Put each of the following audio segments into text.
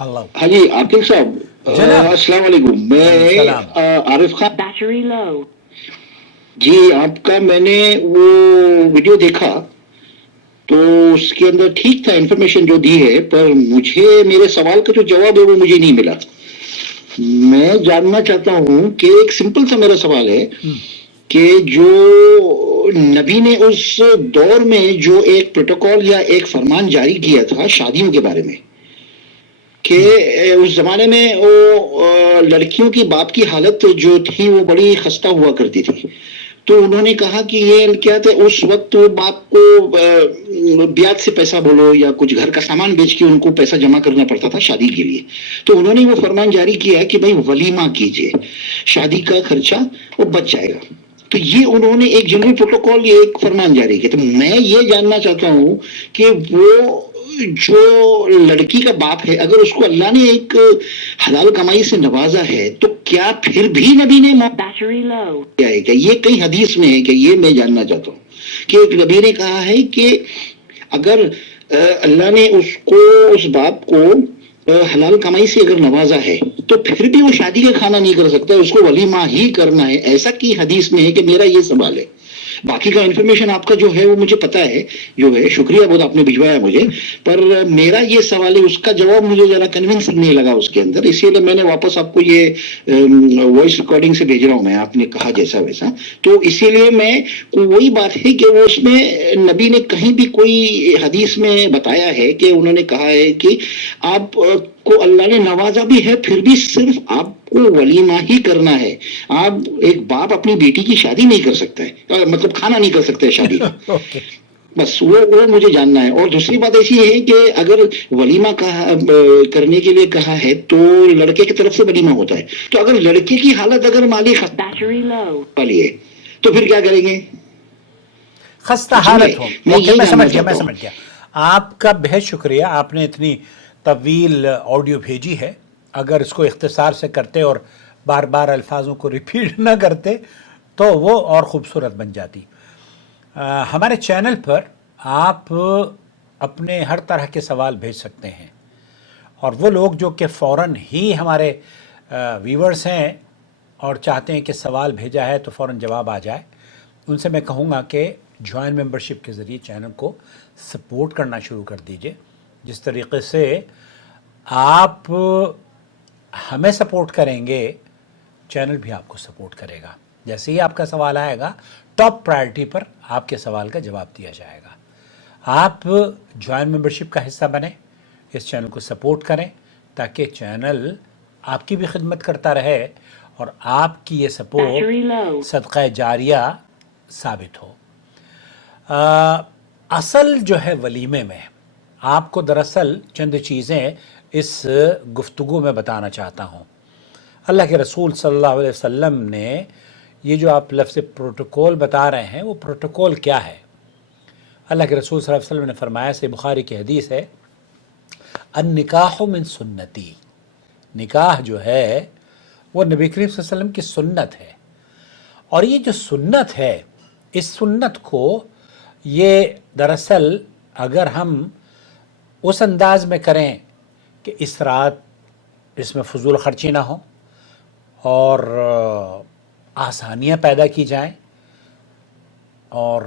Hello ہاں جی عاقل صاحب، جناب، السلام علیکم. میں السلام. عارف خان. بیٹری لو. جی آپ کا میں نے وہ ویڈیو دیکھا تو اس کے اندر ٹھیک تھا انفارمیشن جو دی ہے، پر مجھے میرے سوال کا جو جواب ہے وہ مجھے نہیں ملا. میں جاننا چاہتا ہوں کہ ایک سمپل سا میرا سوال ہے کہ جو نبی نے اس دور میں جو ایک پروٹوکول یا ایک فرمان جاری کیا تھا شادیوں کے بارے میں، کہ اس زمانے میں وہ لڑکیوں کی باپ کی حالت جو تھی وہ بڑی خستہ ہوا کرتی تھی، تو انہوں نے کہا کہ یہ کیا تھا اس وقت باپ کو بیاج سے پیسہ بولو یا کچھ گھر کا سامان بیچ کے ان کو پیسہ جمع کرنا پڑتا تھا شادی کے لیے. تو انہوں نے وہ فرمان جاری کیا کہ بھائی ولیمہ کیجئے، شادی کا خرچہ وہ بچ جائے گا. تو یہ انہوں نے ایک جنرل پروٹوکول، یہ ایک فرمان جاری کیا. تو میں یہ جاننا چاہتا ہوں کہ وہ جو لڑکی کا باپ ہے اگر اس کو اللہ نے ایک حلال کمائی سے نوازا ہے تو کیا پھر بھی نبی نے کیا ہے؟ کہ یہ کئی حدیث میں ہے کہ یہ میں جاننا چاہتا ہوں کہ ایک نبی نے کہا ہے کہ اگر اللہ نے اس کو اس باپ کو حلال کمائی سے اگر نوازا ہے تو پھر بھی وہ شادی کا کھانا نہیں کر سکتا، اس کو ولیمہ ہی کرنا ہے. ایسا کی حدیث میں ہے کہ میرا یہ سوال ہے. باقی کا انفارمیشن آپ کا جو ہے وہ مجھے پتا ہے جو ہے، شکریہ بہت آپ نے بھجوایا مجھے، پر میرا یہ سوال ہے اس کا جواب مجھے ذرا کنونسنگ نہیں لگا اس کے اندر، اسی لیے میں نے واپس آپ کو یہ وائس ریکارڈنگ سے بھیج رہا ہوں. میں آپ نے کہا جیسا ویسا، تو اسی لیے میں وہی بات ہے کہ وہ اس میں نبی نے کہیں بھی کوئی حدیث میں بتایا ہے کہ انہوں نے کہا ہے کہ آپ کو اللہ نے نوازا بھی ہے پھر بھی صرف آپ کو ولیمہ ہی کرنا ہے. آپ ایک باپ اپنی بیٹی کی شادی نہیں کر سکتا ہے، مطلب کھانا نہیں کر سکتا ہے شادی کا. اوکے. بس وہ مجھے جاننا ہے. اور دوسری بات ایسی ہے کہ اگر ولیمہ کرنے کے لیے کہا ہے تو لڑکے کی طرف سے ولیمہ ہوتا ہے، تو اگر لڑکے کی حالت اگر مالی والی ہے تو پھر کیا کریں گے؟ خستہ حالت ہو. اوکے، میں سمجھ گیا. آپ کا بہت شکریہ، آپ نے اتنی طویل آڈیو بھیجی ہے. اگر اس کو اختصار سے کرتے اور بار بار الفاظوں کو ریپیٹ نہ کرتے تو وہ اور خوبصورت بن جاتی. ہمارے چینل پر آپ اپنے ہر طرح کے سوال بھیج سکتے ہیں، اور وہ لوگ جو کہ فوراً ہی ہمارے ویورز ہیں اور چاہتے ہیں کہ سوال بھیجا ہے تو فوراً جواب آ جائے، ان سے میں کہوں گا کہ جوائن ممبرشپ کے ذریعے چینل کو سپورٹ کرنا شروع کر دیجئے. جس طریقے سے آپ ہمیں سپورٹ کریں گے چینل بھی آپ کو سپورٹ کرے گا. جیسے ہی آپ کا سوال آئے گا ٹاپ پرائرٹی پر آپ کے سوال کا جواب دیا جائے گا. آپ جوائن ممبرشپ کا حصہ بنیں، اس چینل کو سپورٹ کریں تاکہ چینل آپ کی بھی خدمت کرتا رہے اور آپ کی یہ سپورٹ صدقہ جاریہ ثابت ہو. اصل جو ہے ولیمے میں آپ کو دراصل چند چیزیں اس گفتگو میں بتانا چاہتا ہوں. اللہ کے رسول صلی اللہ علیہ وسلم نے یہ جو آپ لفظ پروٹوکول بتا رہے ہیں وہ پروٹوکول کیا ہے؟ اللہ کے رسول صلی اللہ علیہ وسلم نے فرمایا، سے بخاری کی حدیث ہے، النکاح من سنتی. نکاح جو ہے وہ نبی کریم صلی اللہ علیہ وسلم کی سنت ہے. اور یہ جو سنت ہے، اس سنت کو یہ دراصل اگر ہم اس انداز میں کریں کہ اس رات اس میں فضول خرچی نہ ہو اور آسانیاں پیدا کی جائیں، اور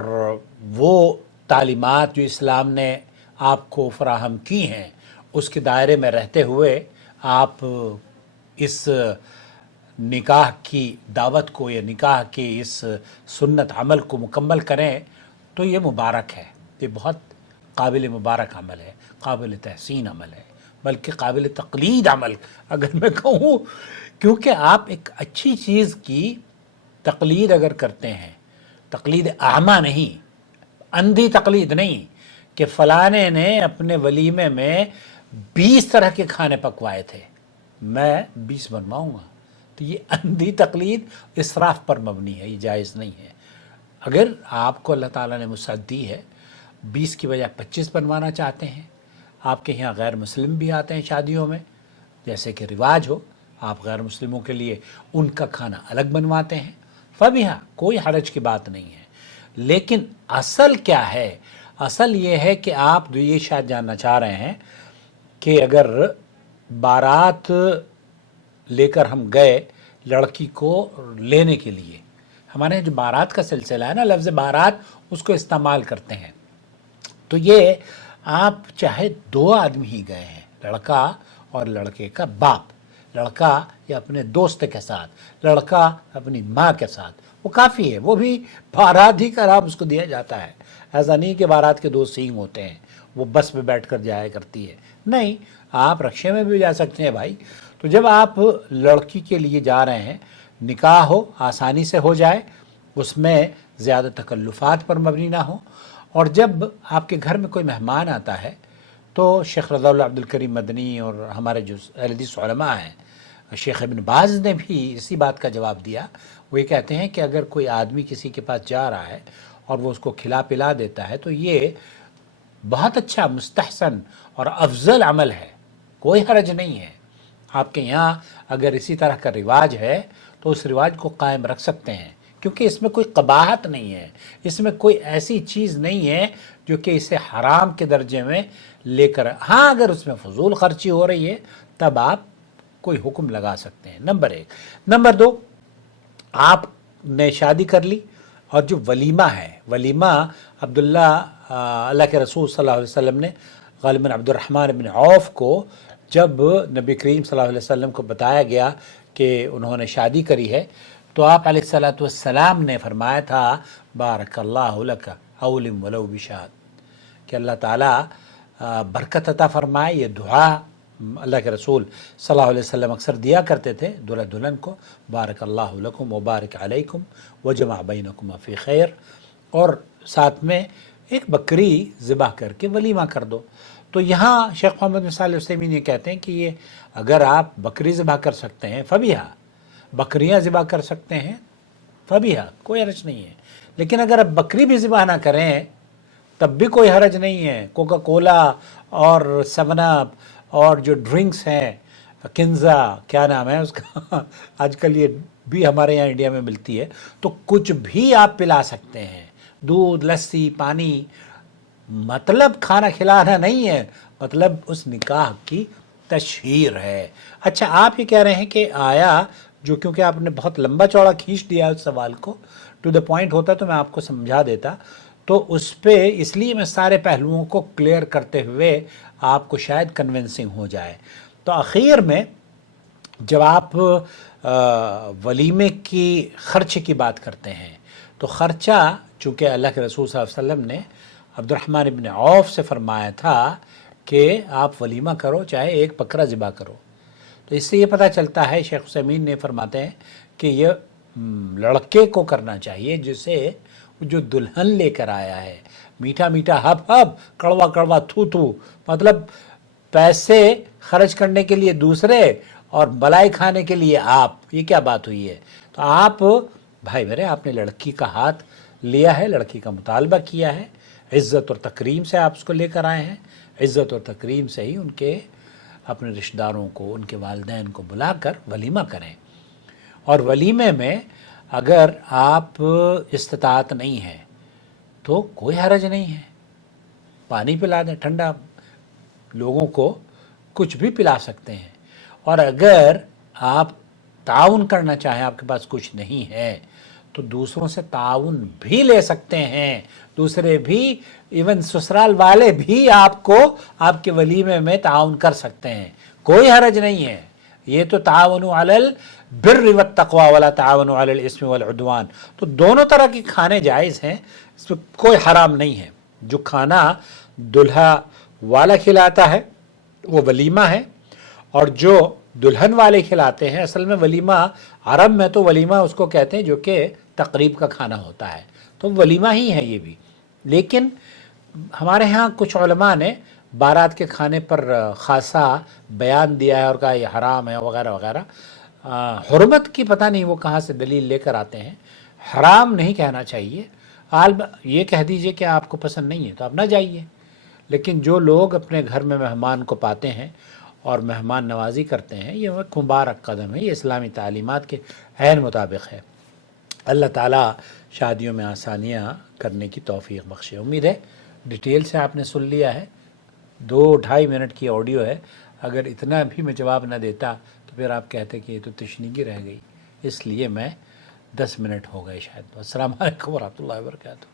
وہ تعلیمات جو اسلام نے آپ کو فراہم کی ہیں اس کے دائرے میں رہتے ہوئے آپ اس نکاح کی دعوت کو یا نکاح کی اس سنت عمل کو مکمل کریں تو یہ مبارک ہے. یہ بہت قابل مبارک عمل ہے، قابل تحسین عمل ہے، بلکہ قابل تقلید عمل اگر میں کہوں، کیونکہ آپ ایک اچھی چیز کی تقلید اگر کرتے ہیں، تقلید اعمیٰ نہیں، اندھی تقلید نہیں کہ فلانے نے اپنے ولیمے میں 20 طرح کے کھانے پکوائے تھے میں 20 بنواؤں گا، تو یہ اندھی تقلید اسراف پر مبنی ہے، یہ جائز نہیں ہے. اگر آپ کو اللہ تعالیٰ نے وسعت دی ہے، 20 کی بجائے 25 بنوانا چاہتے ہیں، آپ کے یہاں غیر مسلم بھی آتے ہیں شادیوں میں، جیسے کہ رواج ہو، آپ غیر مسلموں کے لیے ان کا کھانا الگ بنواتے ہیں، فبیہا، کوئی حرج کی بات نہیں ہے. لیکن اصل کیا ہے؟ اصل یہ ہے کہ آپ یہ شاید جاننا چاہ رہے ہیں کہ اگر बारात लेकर हम गए लड़की को लेने के लिए। हमारे यहाँ जो बारात का सिलसिला है ना, लफ्ज़ बारात उसको इस्तेमाल करते हैं। तो ये आप चाहे दो आदमी ही गए हैं, लड़का और लड़के का बाप, लड़का या अपने दोस्त के साथ, लड़का अपनी माँ के साथ, वो काफ़ी है। वो भी बारात ही का नाम उसको दिया जाता है। ऐसा नहीं कि बारात के दो सींग होते हैं, वो बस में बैठ कर जाया करती है, नहीं, आप रक्शे में भी जा सकते हैं भाई। तो जब आप लड़की के लिए जा रहे हैं, निकाह हो, आसानी से हो जाए, उसमें ज़्यादा तकल्लुफ़ात पर मबनी ना हो। और जब आपके घर में कोई मेहमान आता है तो शेख रज़ाउल अब्दुल करीम मदनी और हमारे जो अहले हदीस उलमा हैं, शेख इब्न बाज़ ने भी इसी बात का जवाब दिया। वो ये कहते हैं कि अगर कोई आदमी किसी के पास जा रहा है और वो उसको खिला पिला देता है तो ये बहुत अच्छा, मुस्तहसन और अफजल अमल है, कोई हरज नहीं है। आपके यहाँ अगर इसी तरह का रिवाज है तो उस रिवाज को कायम रख सकते हैं, क्योंकि इसमें कोई कबाहत नहीं है, इसमें कोई ऐसी चीज़ नहीं है जो कि इसे हराम के दर्जे में लेकर, हाँ अगर उसमें फजूल खर्ची हो रही है तब आप कोई हुक्म लगा सकते हैं, नंबर एक। नंबर दो, आपने शादी कर ली और जो वलीमा है, वलीमा अब्दुल्ला अल्लाह के रसूल सल्लल्लाहु अलैहि वसल्लम ने गालिबन अब्दुर्रहमान इब्न औफ को जब नबी करीम सल्लल्लाहु अलैहि वसल्लम को बताया गया कि उन्होंने शादी करी है, तो आप अलैहिस्सलातु वस्सलाम ने फरमाया था बारकल्लाहु लका औलिम वलौ बिशाद, कि अल्लाह ताला बरकत अता फरमाए। ये दुआ अल्लाह के रसूल सल्लल्लाहु अलैहि वसल्लम अक्सर दिया करते थे दूल्हा दुल्हन को, बारकल्लाहु लकुम व बारिक अलैकुम व जमा बैनकुम फी खैर, और साथ में एक बकरी ज़िबा करके वलीमा कर दो। तो यहाँ शेख मोहम्मद बिन सालिह अल उसैमीन ये कहते हैं कि ये अगर आप बकरी ज़िबा कर सकते हैं फबिहा, बकरियाँ ज़िबा कर सकते हैं फबिहा, कोई हरज नहीं है। लेकिन अगर आप बकरी भी ज़िबा ना करें तब भी कोई हरज नहीं है। कोका कोला और सेवन अप और जो ड्रिंक्स हैं, किन्जा क्या नाम है उसका आजकल ये भी हमारे यहाँ इंडिया में मिलती है, तो कुछ भी आप पिला सकते हैं, दूध, लस्सी, पानी। मतलब खाना खिलाना नहीं है, मतलब उस निकाह की तशहीर है। अच्छा, आप ये कह रहे हैं कि आया जो, क्योंकि आपने बहुत लंबा चौड़ा खींच दिया उस सवाल को, टू द पॉइंट होता तो मैं आपको समझा देता, तो उस पे इसलिए मैं सारे पहलुओं को क्लियर करते हुए आपको शायद कन्विंसिंग हो जाए। तो आखिर में जब आप वलीमे की ख़र्च की बात करते हैं तो ख़र्चा चूँकि अल्लाह के रसूल सल्लल्लाहु अलैहि वसल्लम ने अब्दुर्रहमान इब्न औफ से फरमाया था कि आप वलीमा करो, चाहे एक बकरा ज़िबा करो। तो इससे ये पता चलता है, शेख हुसैमीन ने फरमाते हैं कि ये लड़के को करना चाहिए जिसे जो दुल्हन लेकर आया है। मीठा मीठा हब हब, कड़वा कड़वा थू थू, मतलब पैसे खर्च करने के लिए दूसरे और मलाई खाने के लिए आप, ये क्या बात हुई है। तो आप भाई मेरे, आपने लड़की का हाथ लिया है, लड़की का मुतालबा किया है, इज़्ज़त और तकरीम से आप उसको लेकर आए हैं, इज़्ज़त और तकरीम से ही उनके अपने रिश्तेदारों को, उनके वालिदैन को बुलाकर वलीमा करें। और वलीमे में अगर आप इस्तिताअत नहीं है तो कोई हरज नहीं है, पानी पिला दें, ठंडा, लोगों को कुछ भी पिला सकते हैं। और अगर आप ताउन करना चाहें, आपके पास कुछ नहीं है, तो दूसरों से ताउन भी ले सकते हैं, दूसरे भी, इवन ससुराल वाले भी आपको आपके वलीमे में ताउन कर सकते हैं, कोई हरज नहीं है। ये तो ताउनु अलल बिर्रि वत तक़वा वला ताउनु अलल इस्मि वल उद्वान, तो दोनों तरह के खाने जायज़ हैं, इसमें कोई हराम नहीं है। जो खाना दुल्हा वाला खिलाता है वो वलीमा है, और जो दुल्हन वाले खिलाते हैं, असल में वलीमा, अरब में तो वलीमा उसको कहते हैं जो कि तकरीब का खाना होता है, तो वलीमा ही है ये भी। लेकिन हमारे यहाँ कुछ उलमा ने बारात के खाने पर ख़ासा बयान दिया है और कहा ये हराम है वगैरह वगैरह। हुर्मत की पता नहीं वो कहाँ से दलील लेकर आते हैं, हराम नहीं कहना चाहिए। ये कह दीजिए कि आपको पसंद नहीं है तो आप ना जाइए। लेकिन जो लोग अपने घर में मेहमान को पाते हैं और मेहमान नवाजी करते हैं, ये एक मुबारक कदम है, ये इस्लामी तालीमात के ऐन मुताबिक है। अल्लाह ताला शादियों में आसानियाँ करने की तौफीक बख्शे। उम्मीद है डिटेल से आपने सुन लिया है। 2-2.5 मिनट की ऑडियो है, اگر اتنا بھی میں جواب نہ دیتا تو پھر آپ کہتے کہ یہ تو تشنیگی رہ گئی، اس لیے میں 10 منٹ ہو گئے شاید۔ السلام علیکم ورحمۃ اللہ وبرکاتہ۔